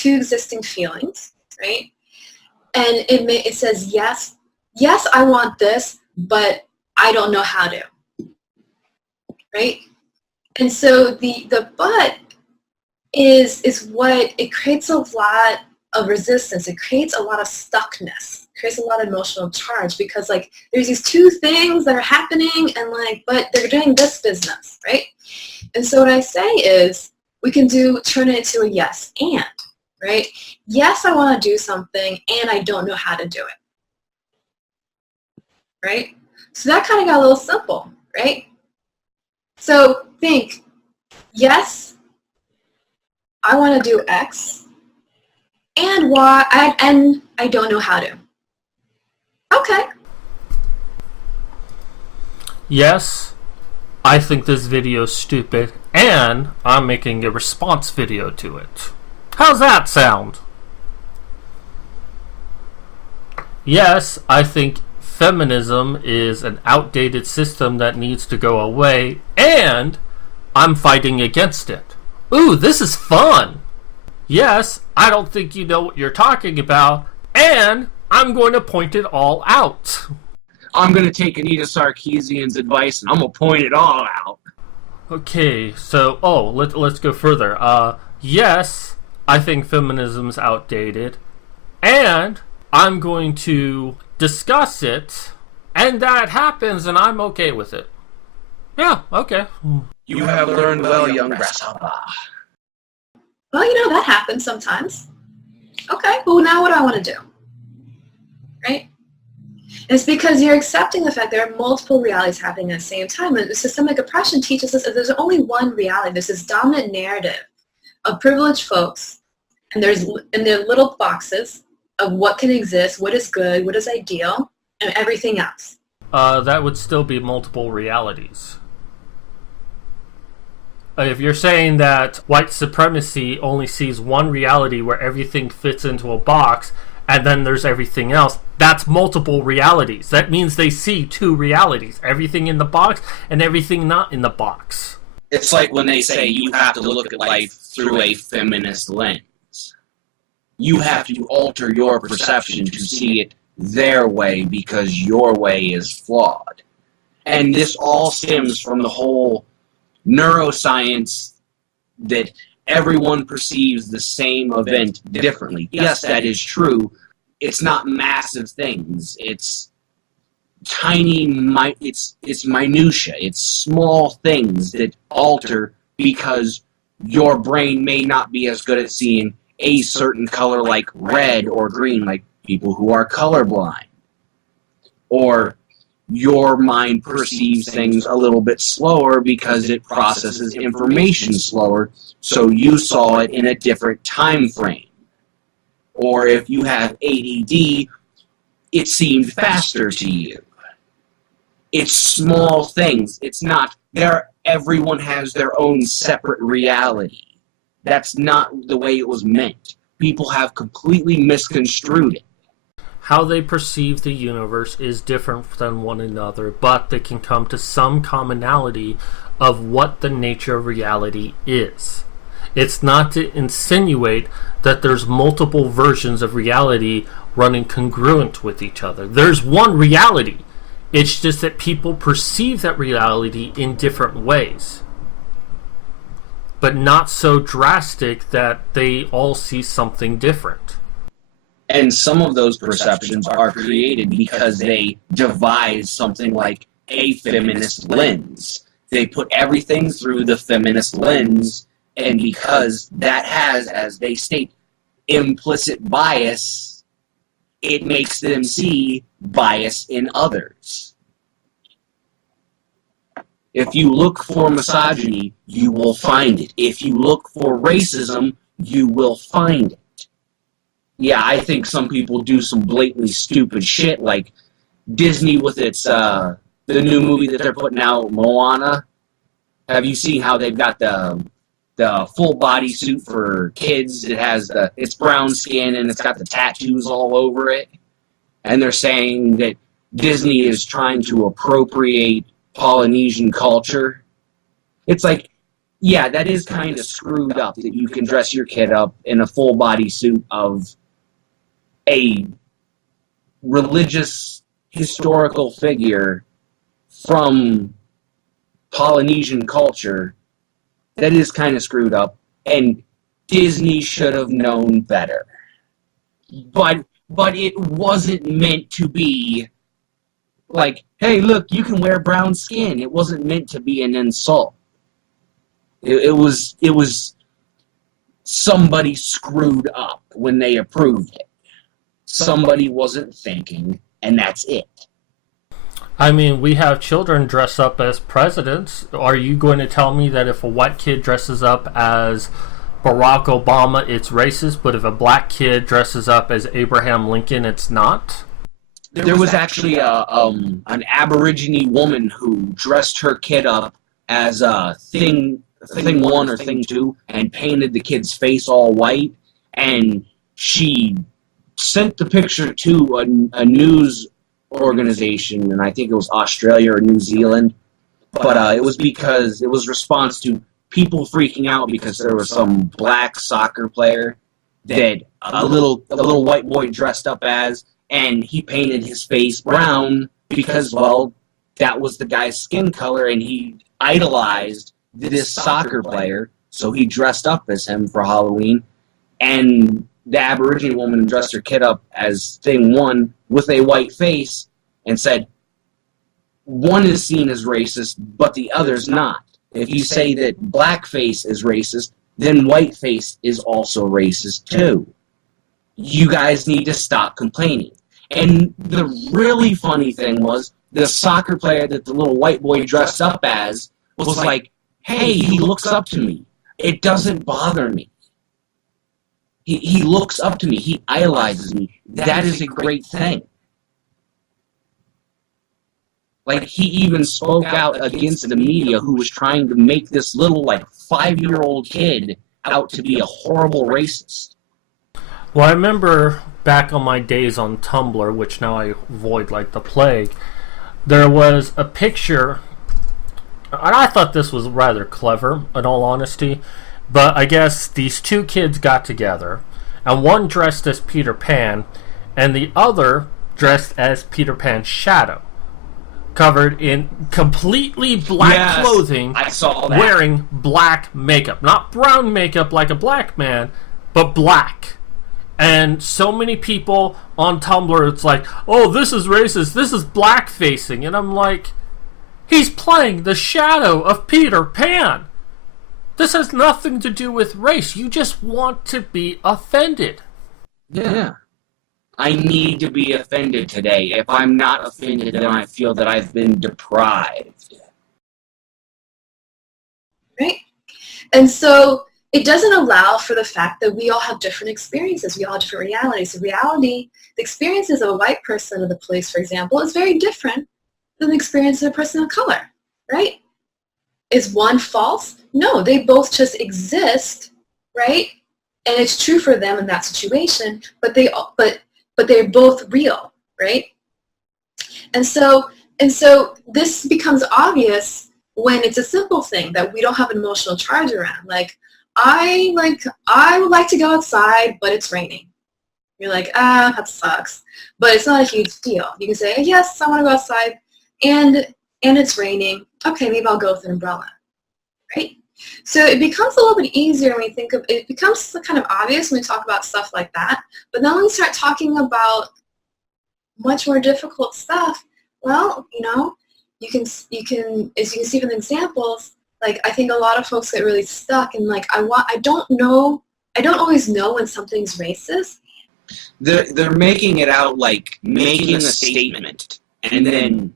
two existing feelings, right? And it says, yes, I want this, but I don't know how to, right? And so the but is what, it creates a lot of resistance. It creates a lot of stuckness. It creates a lot of emotional charge because like there's these two things that are happening and like, but they're doing this business, right? And so what I say is we can turn it into a yes and, right? Yes, I want to do something and I don't know how to do it, right? So that kind of got a little simple, right? So think, yes, I want to do X and Y, and I don't know how to. Okay. Yes, I think this video is stupid, and I'm making a response video to it. How's that sound? Yes, I think feminism is an outdated system that needs to go away, and I'm fighting against it. Ooh, this is fun! Yes, I don't think you know what you're talking about, and I'm going to point it all out. I'm going to take Anita Sarkeesian's advice and I'm going to point it all out. Okay, so, let's go further. Yes, I think feminism's outdated, and I'm going to discuss it, and that happens, and I'm okay with it. Yeah, okay. You have learned well, young grasshopper. Well, you know, that happens sometimes. Okay, well, now what do I want to do? Right? It's because you're accepting the fact there are multiple realities happening at the same time. And systemic oppression teaches us that there's only one reality. There's this dominant narrative of privileged folks, and there's in their little boxes of what can exist, what is good, what is ideal, and everything else. That would still be multiple realities. If you're saying that white supremacy only sees one reality where everything fits into a box, and then there's everything else, that's multiple realities. That means they see two realities. Everything in the box and everything not in the box. It's like when they say you have to look at life through a feminist lens. You have to alter your perception to see it their way because your way is flawed. And this all stems from the whole neuroscience that everyone perceives the same event differently. Yes, that is true. It's not massive things. It's tiny, it's minutia. It's small things that alter because your brain may not be as good at seeing a certain color like red or green, like people who are colorblind. Or your mind perceives things a little bit slower because it processes information slower, so you saw it in a different time frame. Or if you have ADD, it seemed faster to you. It's small things. It's not there. Everyone has their own separate reality. That's not the way it was meant. People have completely misconstrued it. How they perceive the universe is different than one another, but they can come to some commonality of what the nature of reality is. It's not to insinuate that there's multiple versions of reality running congruent with each other. There's one reality. It's just that people perceive that reality in different ways, but not so drastic that they all see something different. And some of those perceptions are created because they devise something like a feminist lens. They put everything through the feminist lens, and because that has, as they state, implicit bias, it makes them see bias in others. If you look for misogyny, you will find it. If you look for racism, you will find it. Yeah, I think some people do some blatantly stupid shit, like Disney with its, the new movie that they're putting out, Moana. Have you seen how they've got the full body suit for kids? It has it's brown skin and it's got the tattoos all over it. And they're saying that Disney is trying to appropriate Polynesian culture. It's like, yeah, that is kind of screwed up that you can dress your kid up in a full body suit of a religious historical figure from Polynesian culture. That is kind of screwed up, and Disney should have known better. But it wasn't meant to be like, hey, look, you can wear brown skin. It wasn't meant to be an insult. It was somebody screwed up when they approved it. Somebody wasn't thinking, and that's it. I mean, we have children dress up as presidents. Are you going to tell me that if a white kid dresses up as Barack Obama, it's racist, but if a black kid dresses up as Abraham Lincoln, it's not? There was actually an Aborigine woman who dressed her kid up as Thing 1 or Thing 2 and painted the kid's face all white, and she sent the picture to a news organization, and I think it was Australia or New Zealand, but it was because it was response to people freaking out because there was some black soccer player that a little white boy dressed up as, and he painted his face brown because, well, that was the guy's skin color, and he idolized this soccer player, so he dressed up as him for Halloween, and the Aboriginal woman dressed her kid up as Thing 1 with a white face and said, one is seen as racist, but the other's not. If you say that blackface is racist, then whiteface is also racist too. You guys need to stop complaining. And the really funny thing was, the soccer player that the little white boy dressed up as was like, hey, he looks up to me. It doesn't bother me. He looks up to me. He idolizes me. That is a great thing. Like, he even spoke out against the media who was trying to make this little, 5-year-old kid out to be a horrible racist. Well, I remember back on my days on Tumblr, which now I avoid like the plague, there was a picture, and I thought this was rather clever, in all honesty, but I guess these two kids got together, and one dressed as Peter Pan, and the other dressed as Peter Pan's shadow, covered in completely black clothing, I saw that. wearing black makeup. Not brown makeup like a black man, but black. And so many people on Tumblr, it's like, oh, this is racist, this is black-facing. And I'm like, he's playing the shadow of Peter Pan. This has nothing to do with race. You just want to be offended. Yeah. I need to be offended today. If I'm not offended, then I feel that I've been deprived. Right? And so it doesn't allow for the fact that we all have different experiences. We all have different realities. The experiences of a white person of the police, for example, is very different than the experience of a person of color, right? Is one false? No, they both just exist, right? And it's true for them in that situation, but they're both real, right? And so this becomes obvious when it's a simple thing that we don't have an emotional charge around. Like, I would like to go outside, but it's raining. You're like, that sucks. But it's not a huge deal. You can say, yes, I want to go outside, and it's raining. Okay, maybe I'll go with an umbrella, right? So it becomes a little bit easier when we think of it. Becomes kind of obvious when we talk about stuff like that. But then when we start talking about much more difficult stuff, well, you can as you can see from the examples, like, I think a lot of folks get really stuck and like, I don't always know when something's racist. They're making it out like making a statement and then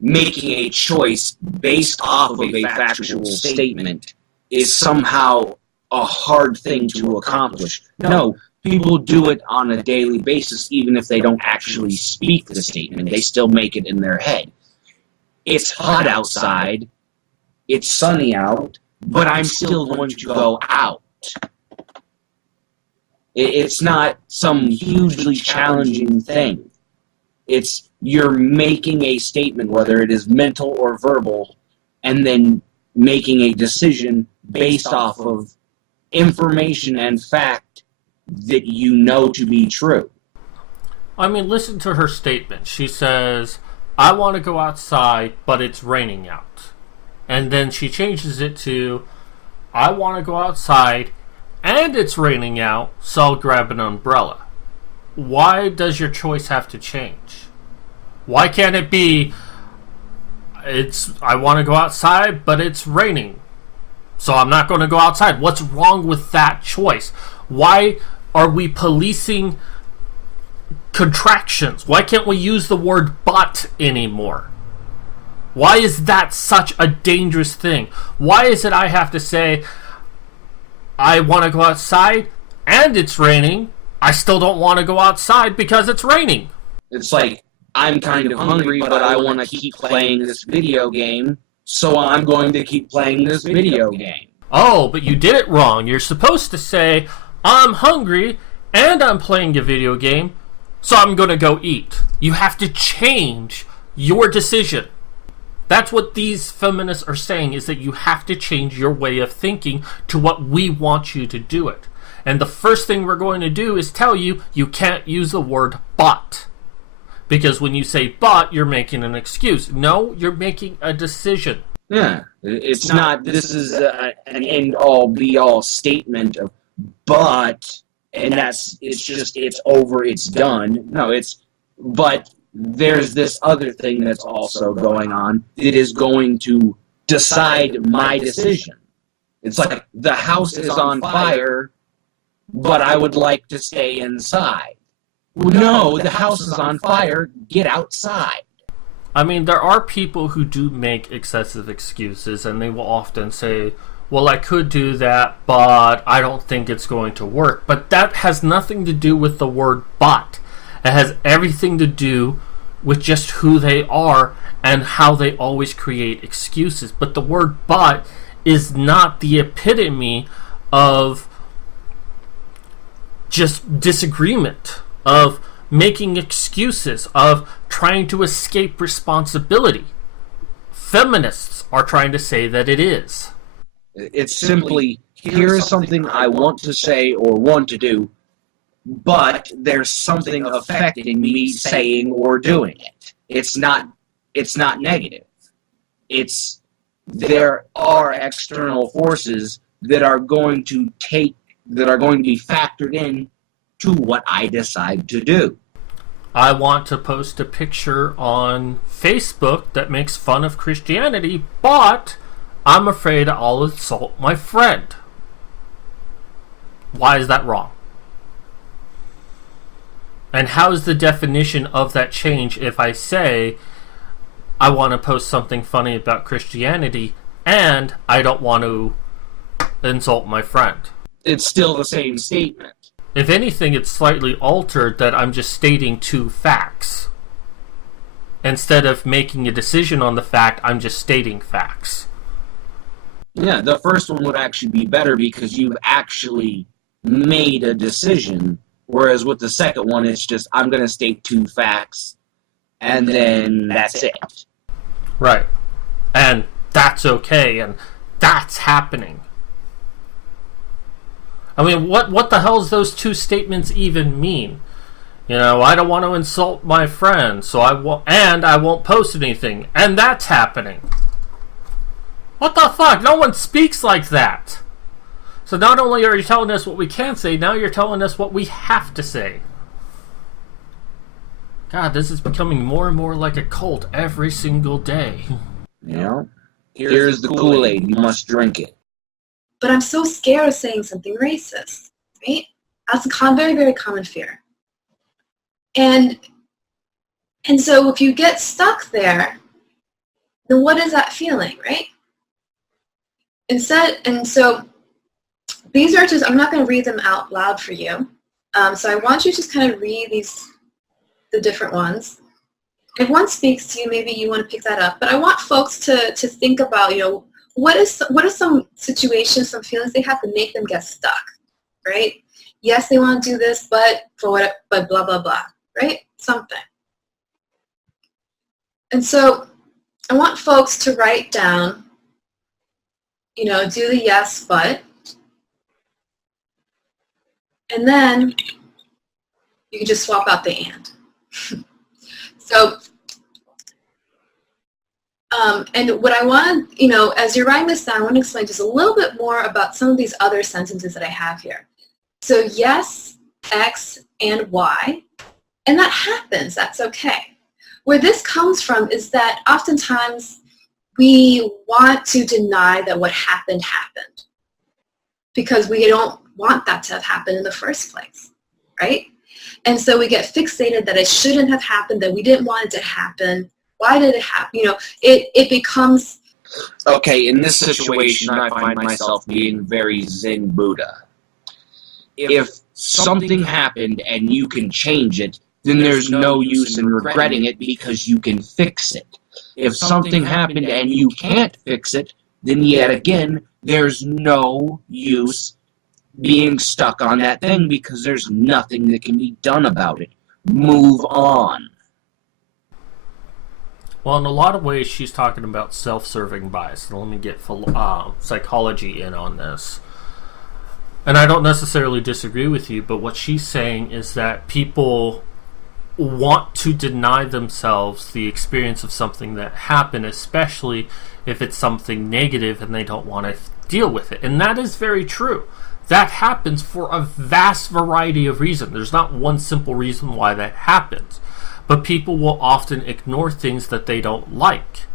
making a choice based off of a factual statement is somehow a hard thing to accomplish. No, people do it on a daily basis, even if they don't actually speak the statement. They still make it in their head. It's hot outside. It's sunny out, but I'm still going to go out. It's not some hugely challenging thing. It's you're making a statement, whether it is mental or verbal, and then making a decision based off of information and fact that you know to be true. I mean, listen to her statement. She says, I want to go outside, but it's raining out. And then she changes it to, I want to go outside, and it's raining out, so I'll grab an umbrella. Why does your choice have to change? Why can't it be, I want to go outside, but it's raining, so I'm not going to go outside? What's wrong with that choice? Why are we policing contractions? Why can't we use the word but anymore? Why is that such a dangerous thing? Why is it I have to say, I want to go outside and it's raining, I still don't want to go outside because it's raining? It's like, I'm kind of hungry, but I want to keep playing this video game, so I'm going to keep playing this video game. Oh, but you did it wrong. You're supposed to say, I'm hungry and I'm playing a video game, so I'm going to go eat. You have to change your decision. That's what these feminists are saying, is that you have to change your way of thinking to what we want you to do it. And the first thing we're going to do is tell you, you can't use the word but. Because when you say but, you're making an excuse. No, you're making a decision. Yeah, it's not, this is an end-all, be-all statement of but, and it's over, it's done. No, but there's this other thing that's also going on that is going to decide my decision. It's like, the house is on fire, but I would like to stay inside. No, the house is on fire, get outside. I mean, there are people who do make excessive excuses, and they will often say, well, I could do that, but I don't think it's going to work. But that has nothing to do with the word but. It has everything to do with just who they are and how they always create excuses. But the word but is not the epitome of just disagreement, of making excuses, of trying to escape responsibility. Feminists are trying to say that it is. It's simply, here is something I want to say or want to do, but there's something affecting me saying or doing it. It's not negative. There are external forces that are going to be factored in to what I decide to do. I want to post a picture on Facebook that makes fun of Christianity, but I'm afraid I'll insult my friend. Why is that wrong? And how is the definition of that change if I say I want to post something funny about Christianity and I don't want to insult my friend? It's still the same statement. If anything, it's slightly altered that I'm just stating two facts. Instead of making a decision on the fact, I'm just stating facts. Yeah, the first one would actually be better because you've actually made a decision, whereas with the second one, it's just, I'm going to state two facts, and then that's it. Right. And that's okay, and that's happening. I mean, what the hell does those two statements even mean? You know, I don't want to insult my friend, so I won't post anything, and that's happening. What the fuck? No one speaks like that. So not only are you telling us what we can say, now you're telling us what we have to say. God, this is becoming more and more like a cult every single day. Yeah. Here's the Kool-Aid. You must drink it. But I'm so scared of saying something racist, right? That's a very, very common fear. And so if you get stuck there, then what is that feeling, right? And so these are just, I'm not going to read them out loud for you. So I want you to just kind of read the different ones. If one speaks to you, maybe you want to pick that up. But I want folks to think about, you know, what are some situations, some feelings they have to make them get stuck, right? Yes, they want to do this, but but blah, blah, blah, right? Something. And so I want folks to write down do the yes, but. And then you can just swap out the and. So, and what I want, as you're writing this down, I want to explain just a little bit more about some of these other sentences that I have here. So yes, X, and Y, and that happens, that's okay. Where this comes from is that oftentimes we want to deny that what happened happened because we don't want that to have happened in the first place, right? And so we get fixated that it shouldn't have happened, that we didn't want it to happen. Why did it happen? It becomes... Okay, in this situation, I find myself being very Zen Buddha. If something happened and you can change it, then there's no use in regretting it because you can fix it. If something happened and you can't fix it, then yet again, there's no use being stuck on that thing because there's nothing that can be done about it. Move on. Well, in a lot of ways, she's talking about self-serving bias. Let me get psychology in on this. And I don't necessarily disagree with you, but what she's saying is that people want to deny themselves the experience of something that happened, especially if it's something negative and they don't want to deal with it. And that is very true. That happens for a vast variety of reasons. There's not one simple reason why that happens. But people will often ignore things that they don't like.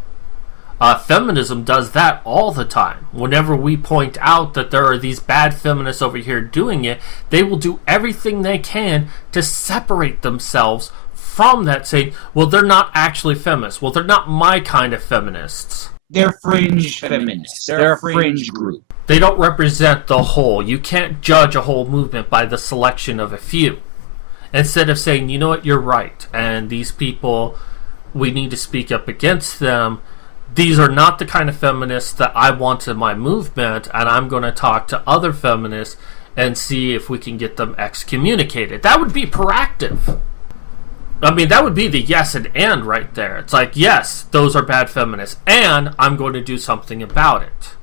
Feminism does that all the time. Whenever we point out that there are these bad feminists over here doing it, they will do everything they can to separate themselves from that, saying, well, they're not actually feminists. Well, they're not my kind of feminists. They're fringe feminists. They're a fringe group. They don't represent the whole. You can't judge a whole movement by the selection of a few. Instead of saying, you know what, you're right, and these people, we need to speak up against them. These are not the kind of feminists that I want in my movement, and I'm going to talk to other feminists and see if we can get them excommunicated. That would be proactive. I mean, that would be the yes and right there. It's like, yes, those are bad feminists, and I'm going to do something about it.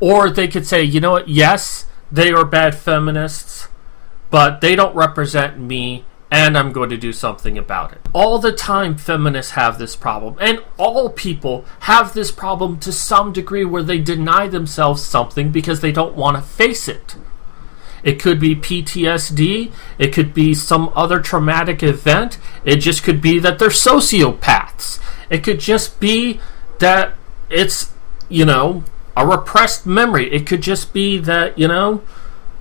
Or they could say, you know what, yes, they are bad feminists, but they don't represent me, and I'm going to do something about it. All the time, feminists have this problem, and all people have this problem to some degree where they deny themselves something because they don't want to face it. It could be PTSD, it could be some other traumatic event, it just could be that they're sociopaths. It could just be that it's, a repressed memory. It could just be that,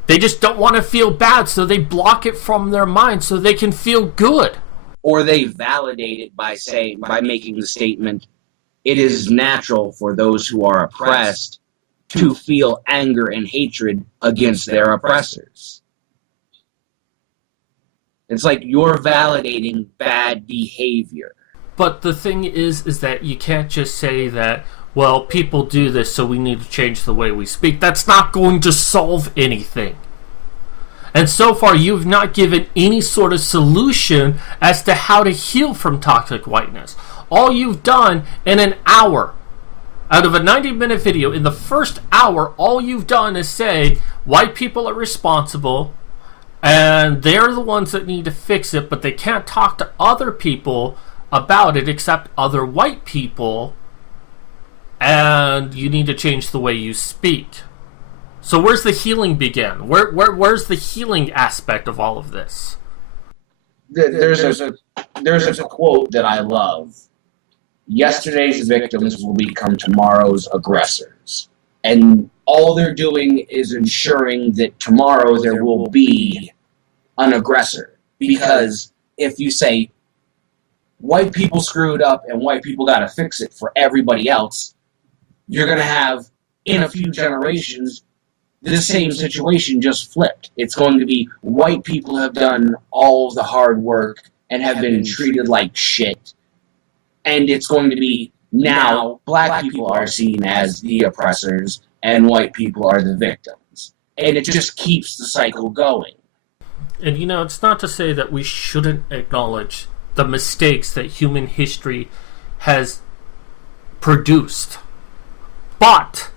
they just don't want to feel bad, so they block it from their mind so they can feel good. Or they validate it by making the statement, it is natural for those who are oppressed to feel anger and hatred against their oppressors. It's like you're validating bad behavior. But the thing is that you can't just say that, well, people do this, so we need to change the way we speak. That's not going to solve anything. And so far, you've not given any sort of solution as to how to heal from toxic whiteness. All you've done in an hour, out of a 90-minute video, in the first hour, all you've done is say, white people are responsible, and they're the ones that need to fix it, but they can't talk to other people about it except other white people, and you need to change the way you speak. So where's the healing begin? Where's the healing aspect of all of this? There's a quote that I love. Yesterday's victims will become tomorrow's aggressors. And all they're doing is ensuring that tomorrow there will be an aggressor. Because if you say, white people screwed up and white people got to fix it for everybody else, you're going to have, in a few generations, the same situation just flipped. It's going to be white people have done all of the hard work and have been treated like shit. And it's going to be now black people are seen as the oppressors and white people are the victims. And it just keeps the cycle going. And it's not to say that we shouldn't acknowledge the mistakes that human history has produced. But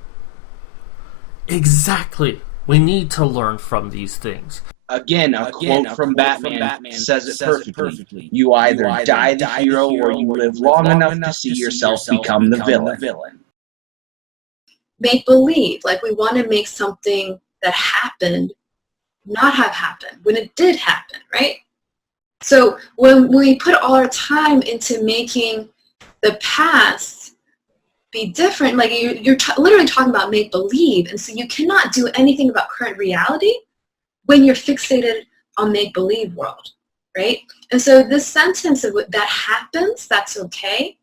Exactly. We need to learn from these things. Again, a quote from Batman says it perfectly. You either die the hero or you live long enough to see yourself become the villain. Make believe, like we want to make something that happened not have happened when it did happen, right? So when we put all our time into making the past be different, like you're literally talking about make believe, and so you cannot do anything about current reality when you're fixated on make believe world, right? And so this sentence of that happens, that's okay,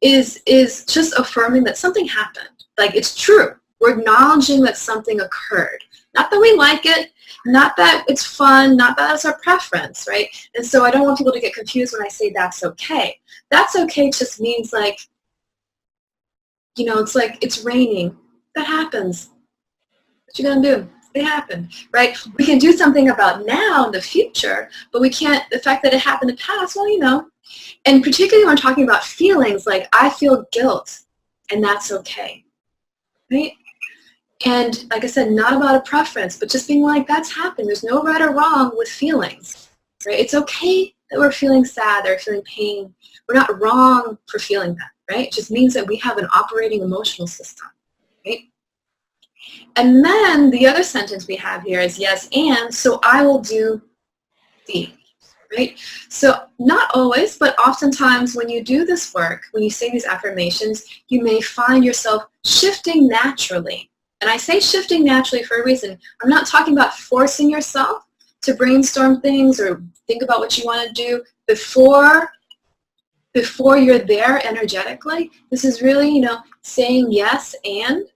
is just affirming that something happened. Like it's true. We're acknowledging that something occurred. Not that we like it, not that it's fun, not that it's our preference, right? And so I don't want people to get confused when I say that's okay. That's okay just means like, you know, it's like it's raining. That happens. What you gonna do? It happened, right? We can do something about now, the future, but we can't, the fact that it happened in the past, well, you know. And particularly when I'm talking about feelings, like I feel guilt, and that's okay, right? And like I said, not about a preference, but just being like, that's happened. There's no right or wrong with feelings, right? It's okay that we're feeling sad, that we're feeling pain. We're not wrong for feeling that, right? It just means that we have an operating emotional system, right? And then the other sentence we have here is yes, and so I will do the, right? So not always, but oftentimes when you do this work, when you say these affirmations, you may find yourself shifting naturally. And I say shifting naturally for a reason. I'm not talking about forcing yourself to brainstorm things or think about what you want to do before you're there energetically. This is really, you know, saying yes and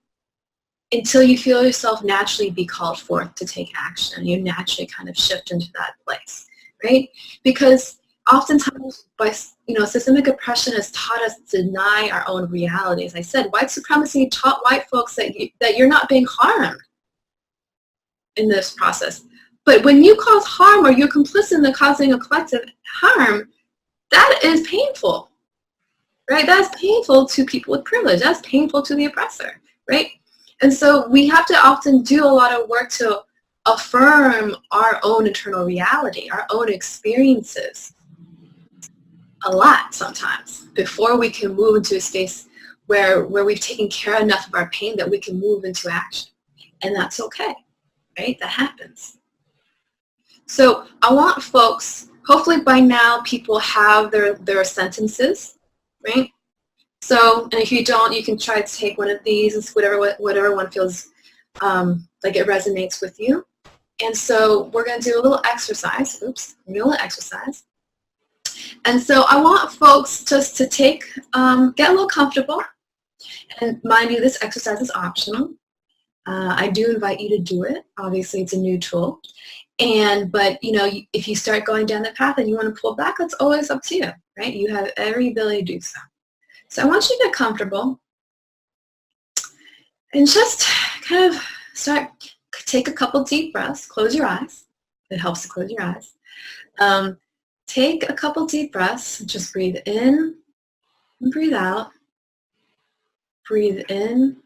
until you feel yourself naturally be called forth to take action. You naturally kind of shift into that place, right? Because oftentimes, systemic oppression has taught us to deny our own reality. As I said, white supremacy taught white folks that you're not being harmed in this process. But when you cause harm or you're complicit in the causing of collective harm, that is painful, right? That's painful to people with privilege. That's painful to the oppressor, right? And so we have to often do a lot of work to affirm our own internal reality, our own experiences, a lot sometimes, before we can move into a space where we've taken care enough of our pain that we can move into action. And that's okay, right? That happens. So I want folks, hopefully by now people have their sentences, right? So, and if you don't, you can try to take one of these and whatever one feels like it resonates with you. And so we're going to do a little exercise. And so I want folks just to get a little comfortable. And mind you, this exercise is optional. I do invite you to do it. Obviously, it's a new tool. But you know, if you start going down the path and you want to pull back, that's always up to you, right? You have every ability to do so. So I want you to get comfortable and just kind of take a couple deep breaths, close your eyes. It helps to close your eyes. Take a couple deep breaths, just breathe in and breathe out. Breathe in,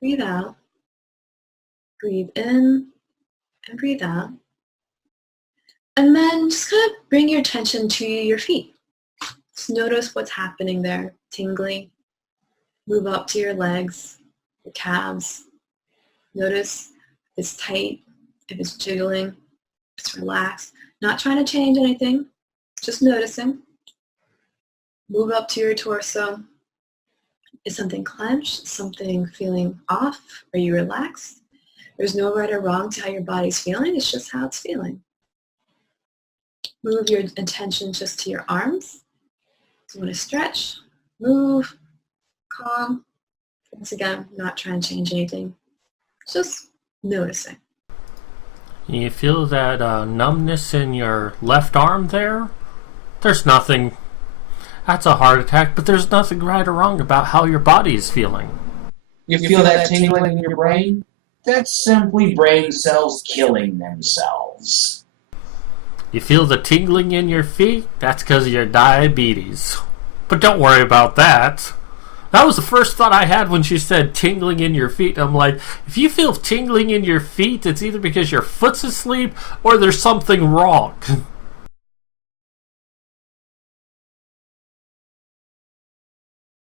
breathe out. Breathe in and breathe out. And then just kind of bring your attention to your feet. Just notice what's happening there, tingling. Move up to your legs, your calves. Notice if it's tight, if it's jiggling, just relax. Not trying to change anything, just noticing. Move up to your torso. Is something clenched? Something feeling off? Are you relaxed? There's no right or wrong to how your body's feeling, it's just how it's feeling. Move your attention just to your arms. So you want to stretch, move, calm. Once again, not trying to change anything. Just noticing. You feel that numbness in your left arm there? There's nothing. That's a heart attack, but there's nothing right or wrong about how your body is feeling. You feel that tingling in your brain? That's simply brain cells killing themselves. You feel the tingling in your feet? That's because of your diabetes. But don't worry about that. That was the first thought I had when she said tingling in your feet. I'm like, if you feel tingling in your feet, it's either because your foot's asleep or there's something wrong.